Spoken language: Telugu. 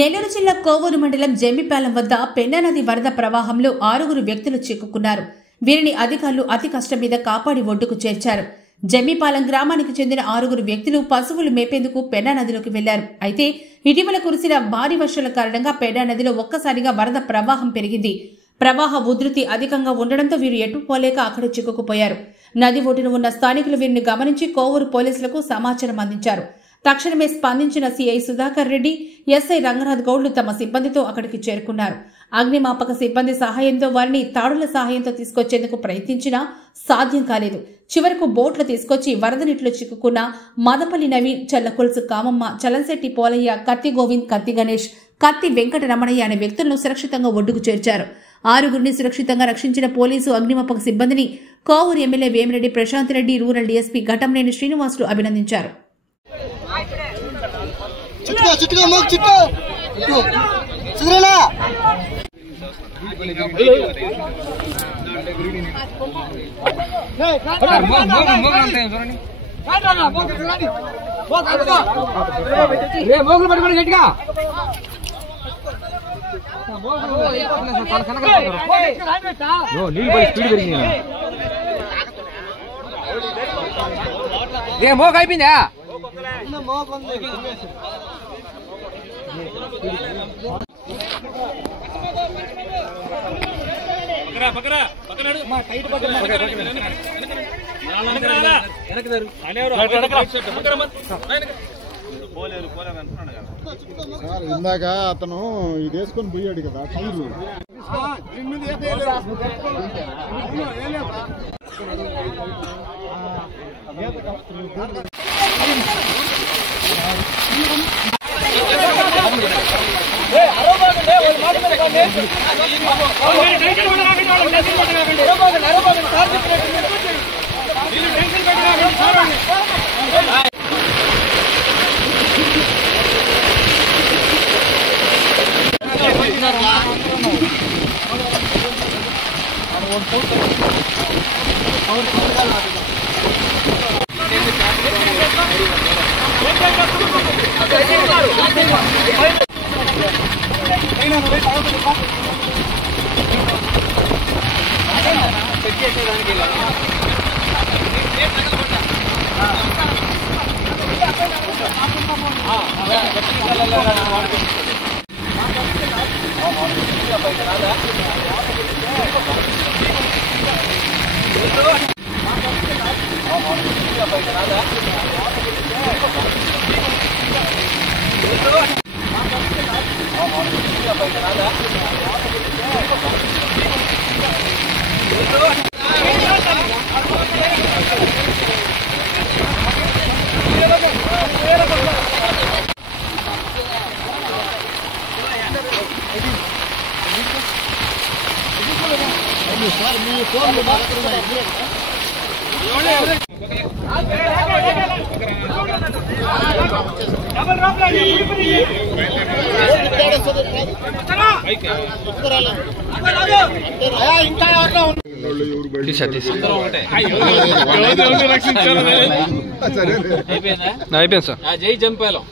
నెల్లూరు జిల్లా కోవూరు మండలం జమ్మిపాలెం వద్ద పెన్నా నది వరద ప్రవాహంలో 6 వ్యక్తులు చిక్కుకున్నారు. వీరిని అధికారులు అతి కష్టం మీద కాపాడి ఒడ్డుకు చేర్చారు. జమ్మిపాలెం గ్రామానికి చెందిన 6 వ్యక్తులు పశువులు మేపేందుకు పెన్నా నదిలోకి వెళ్లారు. అయితే ఇటీవల కురిసిన భారీ వర్షాల కారణంగా పెన్నా నదిలో ఒక్కసారిగా వరద ప్రవాహం పెరిగింది. ప్రవాహ ఉధృతి అధికంగా ఉండడంతో వీరు ఎటుపోలేక అక్కడ చిక్కుకుపోయారు. నది ఒడ్డున ఉన్న స్థానికులు వీరిని గమనించి కోవూరు పోలీసులకు సమాచారం అందించారు. తక్షణమే స్పందించిన సీఐ సుధాకర్ రెడ్డి, ఎస్ఐ రంగనాథ్ గౌడ్లు తమ సిబ్బందితో అక్కడికి చేరుకున్నారు. అగ్నిమాపక సిబ్బంది సహాయంతో వారిని తాడుల సహాయంతో తీసుకొచ్చేందుకు ప్రయత్నించినా సాధ్యం కాలేదు. చివరకు బోట్లు తీసుకొచ్చి వరద నీటిలో చిక్కుకున్న మదపల్లి నవీన్, చల్లకొలుసు కామమ్మ, చలంశెట్టి పోలయ్య, కత్తి గోవింద్, కత్తి గణేష్, కత్తి వెంకటరమణయ్య అనే వ్యక్తులను సురక్షితంగా ఒడ్డుకు చేర్చారు. 6 సురక్షితంగా రక్షించిన పోలీసు, అగ్నిమాపక సిబ్బందిని Kovur MLA Vemireddy Prashanth Reddy, rural DSP Ghatamneni Srinivasulu అభినందించారు. అయిపోయిందా ఇందాక అతను ఇది వేసుకొని పోయాడు కదా టైరు. అయిపోయింది సార్. జై జంపాలం.